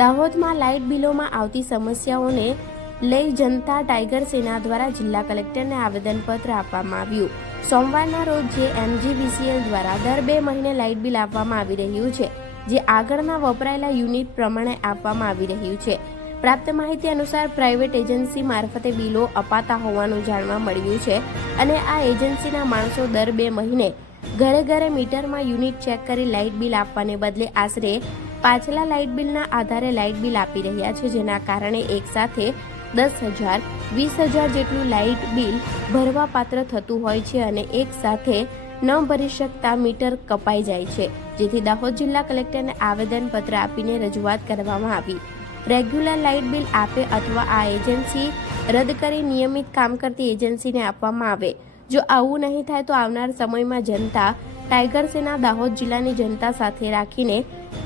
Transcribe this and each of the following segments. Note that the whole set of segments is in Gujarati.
દાહોદમાં લાઇટ બિલોમાં આવતી સમસ્યાઓને લઈ જનતા ટાઈગર સેના દ્વારા જિલ્લા કલેક્ટરને આવેદનપત્ર આપવામાં આવ્યું। સોમવારના રોજ MGVCL દ્વારા દર 2 મહિને લાઇટ બિલ આપવામાં આવી રહ્યું છે, જે આગળના વપરાયેલા યુનિટ પ્રમાણે આપવામાં આવી રહ્યું છે। પ્રાપ્ત માહિતી અનુસાર પ્રાઇવેટ એજન્સી મારફતે બિલો અપાતા હોવાનું જાણવા મળ્યું છે અને આ એજન્સીના માણસો દર 2 મહિને ઘરે ઘરે મીટરમાં યુનિટ ચેક કરી લાઇટ બિલ આપવાને બદલે આશરે પાછલા લાઇટ બિલના આધારે લાઇટ બિલ આપી રહ્યા છે, જેના કારણે એકસાથે 10,000 20,000 જેટલું લાઇટ બિલ ભરવા પાત્ર થતું હોય છે અને એક સાથે ન ભરી શકતા મીટર કપાઈ જાય છે, જેથી દાહોદ જિલ્લા કલેક્ટરને આવેદનપત્ર આપીને રજૂઆત કરવામાં આવી। રેગ્યુલર લાઇટ બિલ આપે અથવા આ એજન્સી રદ કરી નિયમિત કામ કરતી એજન્સીને આપવામાં આવે। જો આવું નહીં થાય તો આવનાર સમયમાં જનતા ટાઈગર સેના દાહોદ જિલ્લાની જનતા સાથે રાખીને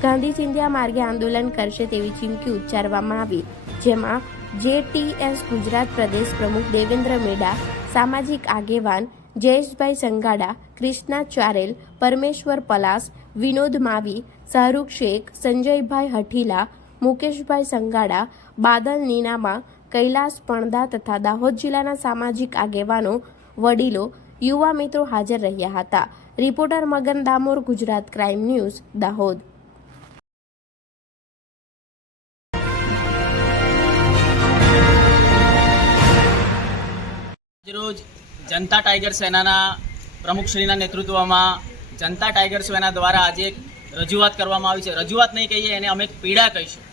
ગાંધી ચિંધ્યા માર્ગે આંદોલન કરશે તેવી ચીમકી ઉચ્ચારવામાં આવી, જેમાં JTS ગુજરાત પ્રદેશ પ્રમુખ દેવેન્દ્ર મેડા, સામાજિક આગેવાન જયેશભાઈ સંગાડા, કૃષ્ણા ચારેલ, પરમેશ્વર પલાસ, વિનોદ માવી, શાહરૂખ શેખ, સંજયભાઈ હઠીલા, મુકેશભાઈ સંગાડા, બાદલ નીનામા, કૈલાસ પણદા તથા દાહોદ જિલ્લાના સામાજિક આગેવાનો, વડીલો, યુવા મિત્રો હાજર રહ્યા હતા। રિપોર્ટર મગન દામોર, ગુજરાત ક્રાઇમ ન્યૂઝ, દાહોદ। રોજ જનતા ટાઈગર સેનાના પ્રમુખશ્રીના નેતૃત્વમાં જનતા ટાઈગર સેના દ્વારા આજે એક રજૂઆત કરવામાં આવી છે। રજૂઆત નહીં કહીએ, એને અમે પીડા કહીશું।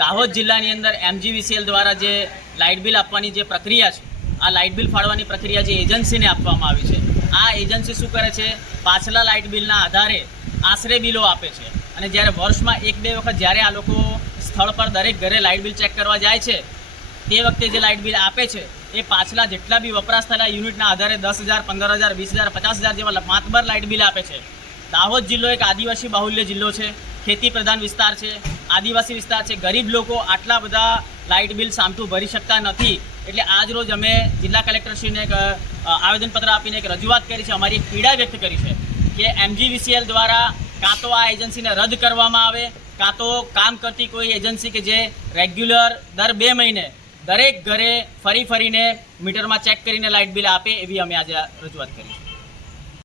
દાહોદ જિલ્લાની અંદર MGVCL દ્વારા જે લાઇટ બિલ આપવાની જે પ્રક્રિયા છે, આ લાઇટ બિલ ફાળવાની પ્રક્રિયા જે એજન્સીને આપવામાં આવી છે, આ એજન્સી શું કરે છે, પાછલા લાઇટ બિલના આધારે આશરે બિલો આપે છે અને જ્યારે વર્ષમાં 1-2 વખત જ્યારે આ લોકો સ્થળ પર દરેક ઘરે લાઇટ બિલ ચેક કરવા જાય છે, તે વખતે જે લાઇટ બિલ આપે છે એ પાછલા જેટલા બી વપરાશ થયેલા યુનિટના આધારે 10,000 15,000 20,000 50,000 જેવા માતબર લાઇટ બિલ આપે છે। દાહોદ જિલ્લો એક આદિવાસી બાહુલ્ય જિલ્લો છે, ખેતી પ્રધાન વિસ્તાર છે, આદિવાસી વિસ્તાર છે। ગરીબ લોકો આટલા બધા લાઇટ બિલ સામટું ભરી શકતા નથી, એટલે આજ રોજ અમે જિલ્લા કલેક્ટરશ્રીને એક આવેદનપત્ર આપીને એક રજૂઆત કરી છે, અમારી એક પીડા વ્યક્ત કરી છે કે MGVCL દ્વારા કાં તો આ એજન્સીને રદ કરવામાં આવે, કાં તો કામ કરતી કોઈ એજન્સી કે જે રેગ્યુલર દર 2 મહિને દરેક ઘરે ફરીને મીટરમાં ચેક કરીને લાઇટ બિલ આપે, એવી અમે આજે રજૂઆત કરી છે।